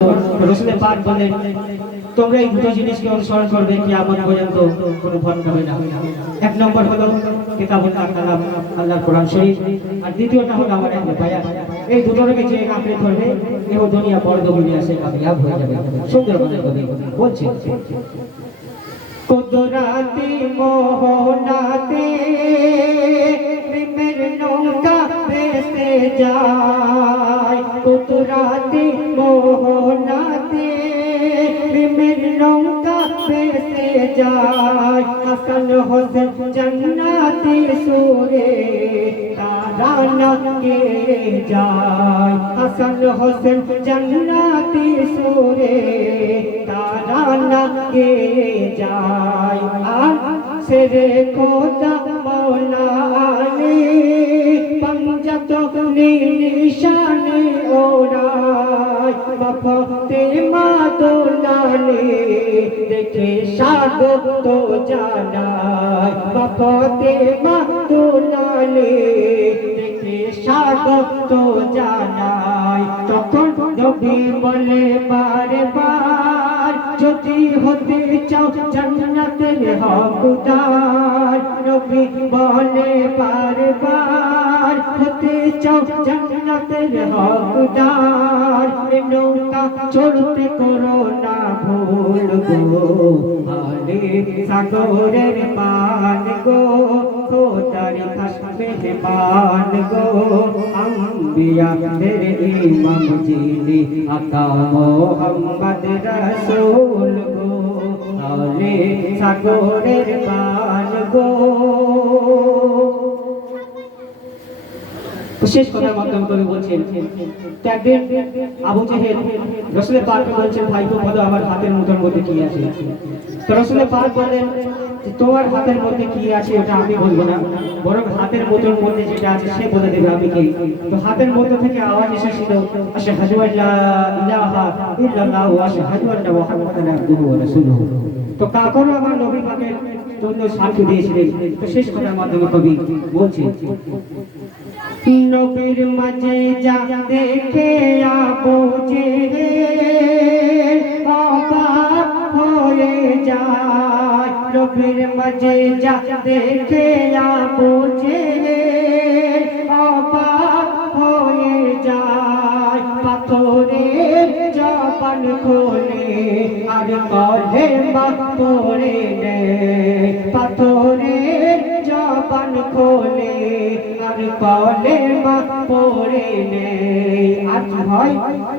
রসুলের পাক বলেন তোমরা এই দুটো জিনিসকে অনুসরণ করবে কিয়ামত পর্যন্ত কোনো ভন হবে না। এক নম্বর হলো কিতাবুল্লাহ কালাম আল্লাহর কোরআন শরীফ, আর দ্বিতীয়টা হলো আমার আহলে বায়াত। এই দুটোকে যে আঁকড়ে ধরবে এও দুনিয়া বড় দুনিয়া সে কামিয়াব হয়ে যাবে। সুন্দরভাবে কবি বলছে কুদরাতি মোহনাতে প্রেমের নৌকা ভেসে যায়, কুদরাতি মোহনাতে প্রেমের নৌকা ভেসে যায়। হাসান হোসেন জান্নাতি সুরে তারানা কে যায়, হাসান হোসেন জান্নাতি সুরে তারানা কে যায়। আর সেরে খোদা মৌলা আলী পঞ্জাত নিশানে ওরাই, মফতে মাদুলালে দেখে স্বাগত জানাই, মফতে মাদুলালে দেখে স্বাগত জানাই। তখন নবী বলে বারে বার যদি হতে চাও জান্নাতের হকদার, নবী বলে বারে বার হতে চাও জান্নাতের হকদার, নৌকা চলতে করো না ভুল গো, আলে সাগরের পান গো, খোদার খাস মেহমান গো, আম্বিয়াদের ইমাম যিনি আকা মোহাম্মদ রাসূল গো, আলে সাগরের পান গো। শেষ কথার মাধ্যমে কবি বলছেন একদিন আবু জেহেল রাসূলের পাককে বলছেন ভাইপো বলো আমার হাতের মুঠোর মধ্যে কি আছে। তো রাসূলের পাক বলেন তোমার হাতের মধ্যে কি আছে ওটা আমি বলবো না, বরং হাতের মুঠোর মধ্যে যেটা আছে সে বলে দেবে আমি কে। তো হাতের মধ্যে থেকে আওয়াজ এসেছিল আশহাদু আল্লা ইলাহা ইল্লাল্লাহ ওয়া আশহাদু আন্না মুহাম্মাদান আবদুহু ওয়া রাসূলুহু। তো কাকরও আমার নবী পাকের জন্য সাক্ষ্য দিয়েছিলেন। তো শেষ কথার মাধ্যমে কবি বলছেন নবীর মাঝে যা দেখে আবু জেহেল অবাক হয়ে যায়, নবীর মাঝে যা দেখে আবু জেহেল অবাক হয়ে যায়। পাথরের জবান খোলে আর কলেমা পড়ে নেয়, পাথরের জবান খোলে আর কলেমা পড়ে নেয়। আজ হয়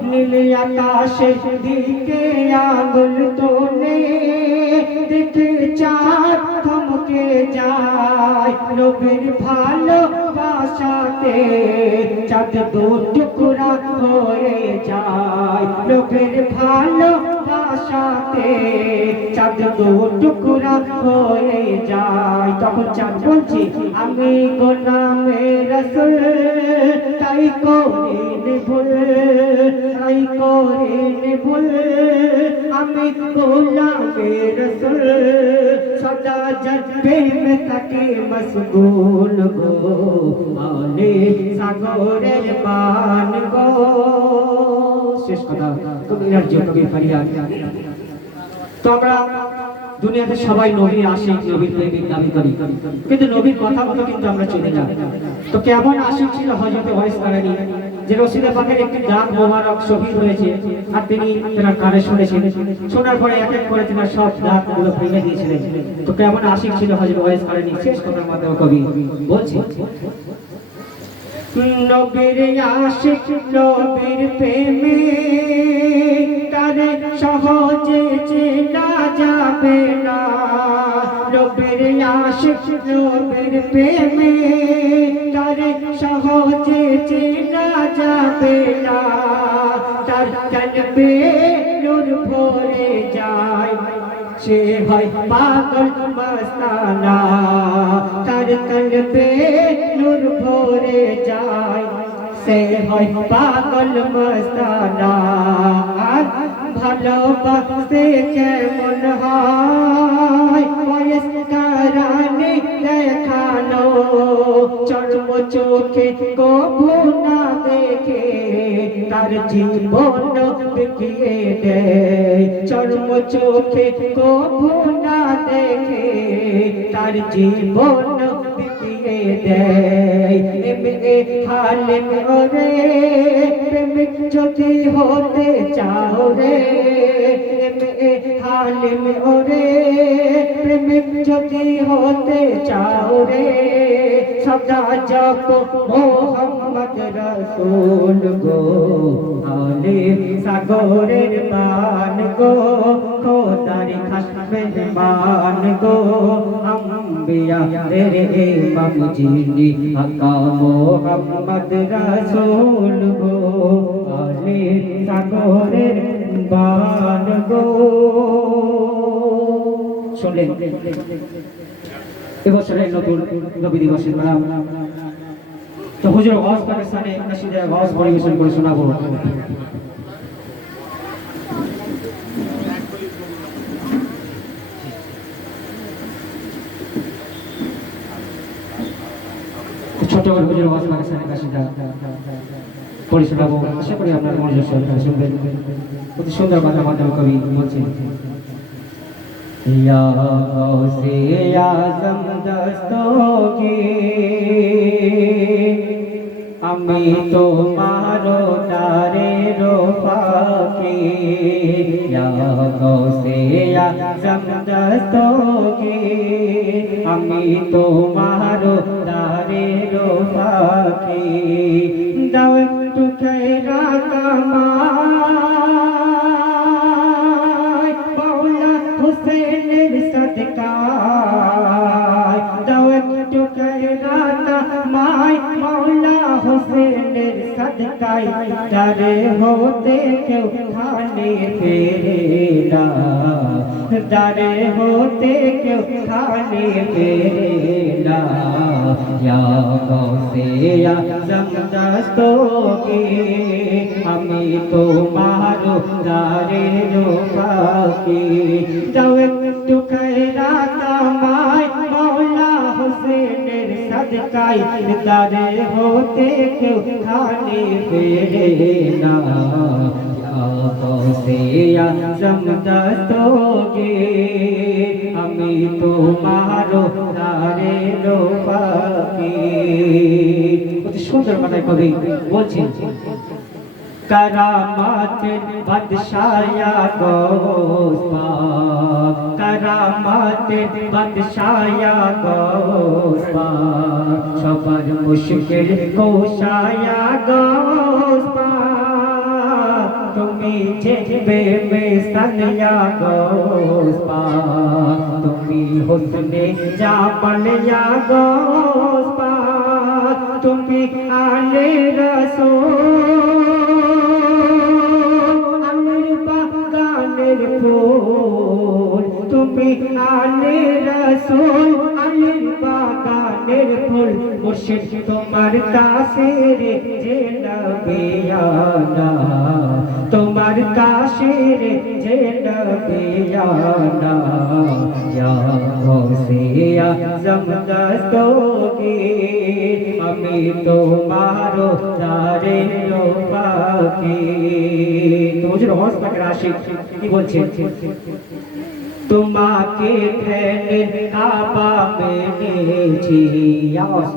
নীল আকাশের দিকে আঙুল তোলে, দেখে চাঁদ থমকে যায়, নবীর ভালোবাসাতে চাঁদ দু টুকরা হয়ে যায়, নবীর ভালোবাসাতে চাঁদ দু টুকরা হয়ে যায়। তখন চাঁদ বলছে আমি গোলামে রাসূল তাই করিনি ভুল, তাই করিনি ভুল, আমি গোলামে রাসূল সদা প্রেমে থাকি মশগুল গো, আলে সাগরের পান গো। শেষ কথা তুমি আর জনকে ফরিয়াদ। তো আমরা দুনিয়াতে সবাই নবীর আশিক নবীর প্রেমিক দাবি করি, কিন্তু নবীর কথা মতো কিন্তু আমরা চলি না। তো কেমন আশিক ছিল হযরত ওয়াইস কারানী, যে রসুলের পাকের একটি দাগ মোবারক শহীদ হয়েছে আর তিনি তার কানে শুনেছেন, শোনার পরে এক এক করে তিনি সব দাগগুলো ফেলে দিয়েছিলেন। তো কেমন আশিক ছিল হযরত ওয়াইস কারানী। শেষ কথার মাধ্যমে কবি বলছে নবীর আশিক নবীর প্রেমে তারে সহজে চেনা যাবে না, নবীর আশিক নবীর প্রেমে তারে সহজে চেনা যাবে না, তার কলবে নূর ভরে যায় সে হয় পাগল মস্তানা, তার কলবে নূর ভরে যায় সে হয় পাগল মস্তানা। ভালোবাসতে কেমন হয় ওয়াইস কারানী দেখালো, চর্ম চোখে কবু না দেখে তার জীবন বিকিয়ে দেয় চর্ম চোখে কবু না দেখে তার জীবন বিকিয়ে দেয় এমনি হালে ওরে প্রেমিক যদি হতে চাও রে এমনি হালে ওরে প্রেমিক যদি হতে চাও রে সদা জপ মোহাম্মদ রাসূল গো আলে সাগরের পান গো খোদার খাস মেহমান গো আম্বিয়া তেরে ইমাম যিনি আকা মোহাম্মদ রাসূল গো আলে সাগরের পান গো শুনলেন এবছরের নতুন নবী দিবসের নাম তো হুজুর ওয়াজ পাকিস্তানে নাশিদা ওয়াজ পরিবেশন করে শোনাবো ছোট করে হুজুর ওয়াজ পাকিস্তানে নাশিদা পড়ে শোনাবো আশা করি আপনারা মনোযোগ সহকারে শুনবেন অতি সুন্দর কথা মাধ্যমে কবি বলছেন या गौसे आज़म दस्तोगी আমি তোমারো তারে রোফাকি ইয়া গৌসে আজম দস্তোগি আমি তোমারো তারে রোফাকি দাও একটু খেরা কামাই মাওলা হুসেনের সদকায় দাও একটু খেরা কামাই মাওলা হুসেনের সদকায় দারে হতে কেউ খালি ফেরে না দারে হতে কেউ খালি ফেরে না ইয়া গৌসে আজম দস্তোগি আমি তোমারো দারে রোফাকি দাও একটু খেরা কামাই মাওলা হুসেনের সদকায় দারে হতে কেউ খালি ফেরে না ইয়া গৌসে আজম দস্তোগি আমি তোমারো দারে রোফাকি অতি সুন্দর মানায় কবি বলছেন करामात बादशाया गोस्पा करामात बादशाया गोस्पा सबर मुश्किल कोशाया गोस्पा তুমি যেবে মেসানিয়া গোস্পা তুমি হুসনে জামানিয়া গোস্পা তুমি আলে রাসূল আমির বাগানের ফুল তুমি আলে রাসূল আমির বাগানের ফুল মুর্শিদ তোমার কাছে রে যে নবিয়ানা তোমার কাছে রে যে নবিয়ানা ইয়া গৌসে আজম দস্তোগি আমি তোমারো দারে রোফাকি তোর রহস পাকের আশিক কি বলছে তোমাকে ধ্যানের কাবা মেনেছি আওয়াজ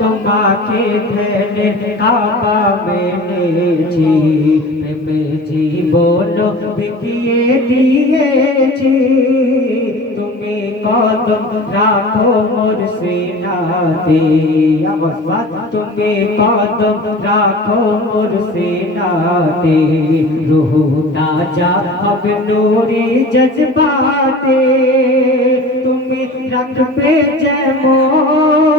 তোমাকে ধ্যানের কাবা মেনেছি প্রেমে জীবন বিকিয়ে দিয়েছি তুমি কদম রাখো মোর সিনাতে আওয়াজ তুমি কদম রাখো মোর সিনাতে রুহটা যা হবে নূরি জজবাতে তুমি রাখবে যেমন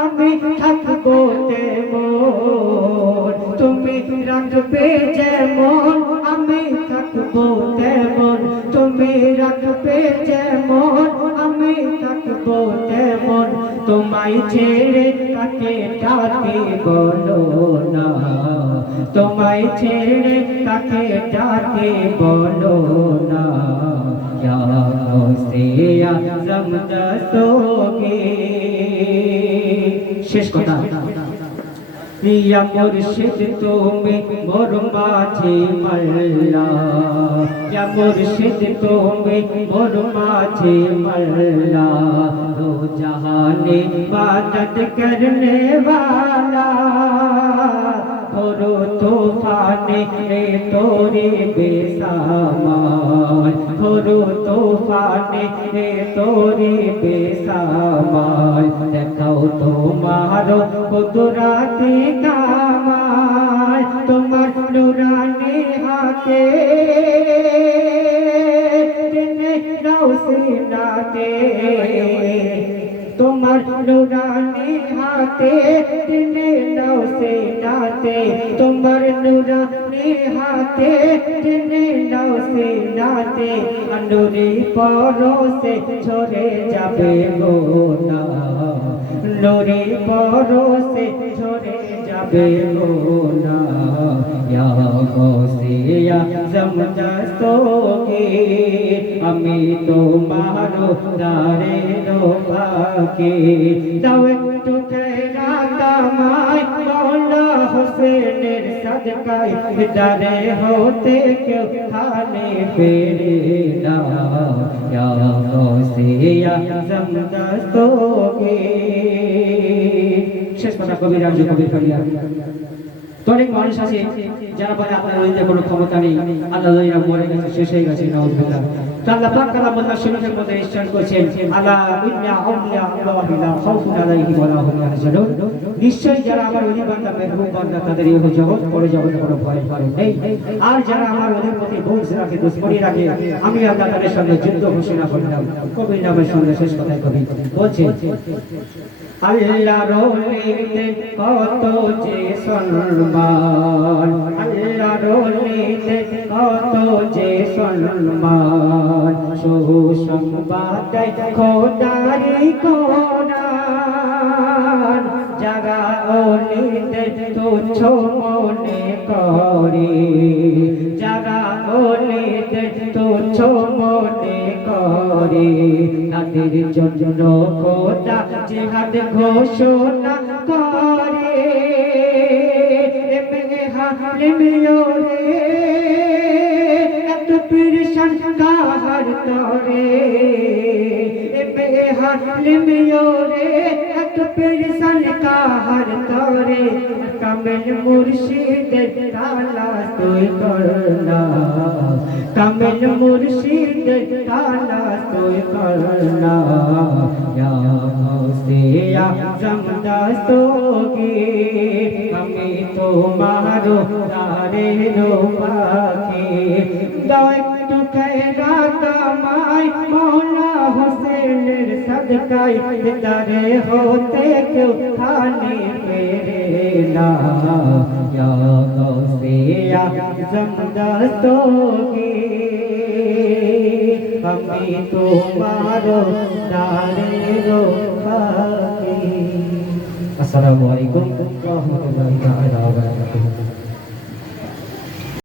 আমি থাকবো তেমন তুমি রাখবে যেমন আমি থাকবো তেমন তুমি রাখবে যেমন আমি থাকবো তেমন তোমায় ছেড়ে কাকে ডাকে বলো না তোমায় ছেড়ে কাকে ডাকে বলো না ইয়া গৌসে আজম দস্তোগি শেষ কথা ইয়া মুর্শিদ তুমি মোর মাঝে মাল্লা ইয়া মুর্শিদ তুমি মোর মাঝে মাল্লা দো জাহানে ইবাদত করনে वाला भरो तूफाने तोरे बेसामान भरो तूफाने तोरे बेसामान देखाओ तुम्हारो कुदरती कामाल तुम्हार नूरानी हाथे नाते तुम्हार नूरानी हाथे दिने नौ से नाते तुम्हार नूरानी हाथे दिने नौ से नाते नूरी परों से छोड़े जाबे गोना नूरी परों से छोड़े जाबे गोना या गौसिया जमदस्तोगे अमी तुम्हारो दारे रोबाके दावे तू कहना तमाय मौला हुसैनेर सदकाए दारे होते क्यों खाने फेरे ना या गौसिया जमदस्तोगे শেষ কথা কবি রাজ্য কবি করিয়া তো অনেক মানুষ আছে যারা বলে আপনার ওইতে কোনো ক্ষমতা নেই আল্লাহ দইরা মরে গেছে শেষ হয়ে গেছে নাউজুবিল্লাহ তো আল্লাহ পাক কালামুল্লাহ শরীফের মধ্যে ইরশাদ করেছেন আলা ইন্না আউলিয়া আল্লাহি লা খাউফুন আলাইহিম ওয়া লা হুম ইয়াহজানুন নিশ্চয়ই যারা আমার ওলি বান্দা মেহবুব বান্দা তাদের এই জগৎ পরে জগতে কোনো ভয় করে নেই আর যারা আমার ওলির প্রতি বুঝ রাখে দুশমনি রাখে আমি আল্লাহ তাদের সঙ্গে যুদ্ধ ঘোষণা করলাম কবির নামের সঙ্গে শেষ কথায় কবি বলছে আল্লাহ রলিতে কত যে সম্মান আল্লাহ রলিতে কত যে সম্মান সুসংবাদ খোদাই কোরআন যারা অলিতে তুচ্ছ মনে করে যারা অলিতে তুচ্ছ মনে করে তাদের জন্য খোদা জিহাদ ঘোষণা করে এত পিরশান কাহার তরে এত পিরশান কাহার তরে কামেল মুর্শিদের তালাশ তুই করনা কামেল মুর্শিদের তালাশ তুই করনা ইয়া গৌসিয়া জমদস্তোগে আমি তোমারো দারে রোবাকে দাও একটু খেরা কামাই মৌলা হুসেনের সদকায় দারে হতে কেউ খানে ফেরে না ইয়া গৌসিয়া জমদস্তোগে আমি তোমারো দারে রোবাকে আসসালামু আলাইকুম ওয়া রাহমাতুল্লাহি